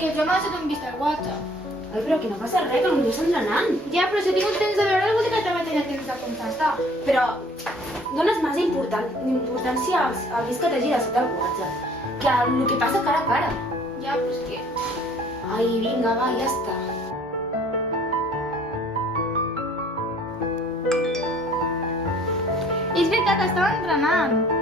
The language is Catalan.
que jo m'ha deixat un vist al WhatsApp. Ai, però que no passa res, que potser està entrenant. Ja, però si tinc un temps de veure algú que també tenia temps de contestar. Però dones més importància al vist que t'hagi deixat al WhatsApp que el que passa cara a cara. Ja, però és que... Ai, vinga, va, ja està. És veritat, estava entrenant.